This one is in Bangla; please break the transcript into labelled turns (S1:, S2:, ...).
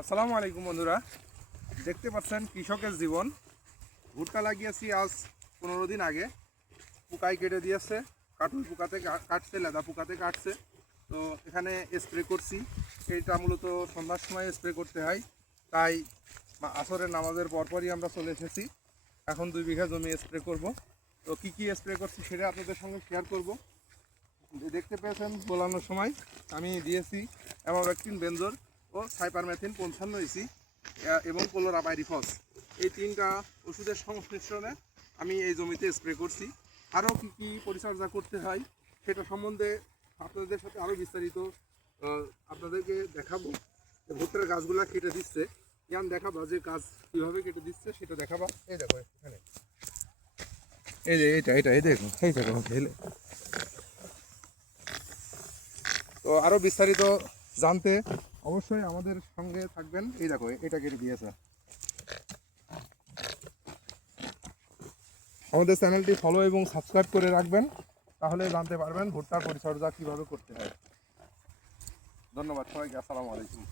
S1: আসসালামু আলাইকুম বন্ধুরা। দেখতে পাচ্ছেন কৃষকের জীবন। ভুট্টা লাগিয়েছি আজ পনেরো দিন আগে। পোকায় কেটে দিয়েছে। কাটুই পোকাতে কাটছে, লেদা পোকাতে কাটছে। তো এখানে স্প্রে করছি। এইটা মূলত সন্ধ্যার সময় স্প্রে করতে হয়। তাই আসরের নামাজের পরপরই আমরা চলে এসেছি। এখন দুই বিঘা জমি স্প্রে করব। তো কি কি স্প্রে করছি সেটা আপনাদের সঙ্গে শেয়ার করব। দেখতে পেয়েছেন, বোলানোর সময় আমি দিয়েছি। অ্যামাব্যাকটিন বেঞ্জোর ও সাইপারমেথিন পঞ্চান্ন ইসি এবং কোলোরাবাইরিফস এই তিনটা ওষুধের সংমিশ্রণে আমি এই জমিতে স্প্রে করছি। আরও কী কী পরিচর্যা করতে হয় সেটা সম্বন্ধে আপনাদের সাথে আরও বিস্তারিত আপনাদেরকে দেখাবো। যে ভুট্টার গাছগুলা কেটে দিচ্ছে। ইয়ান দেখাবা যে গাছ কীভাবে কেটে দিচ্ছে, সেটা দেখাবা। এই দেখো এখানে। এই যে এইটা এটা এই দেখো এই দেখো হেলে তো আরও বিস্তারিত জানতে অবশ্যই আমাদের সঙ্গে থাকবেন। এই দেখো, এটা কেটে দিয়েছে। আমাদের চ্যানেলটি ফলো এবং সাবস্ক্রাইব করে রাখবেন তাহলে জানতে পারবেন ভুট্টার পরিচর্যা কীভাবে করতে হয়। ধন্যবাদ সবাইকে, আসসালামু আলাইকুম।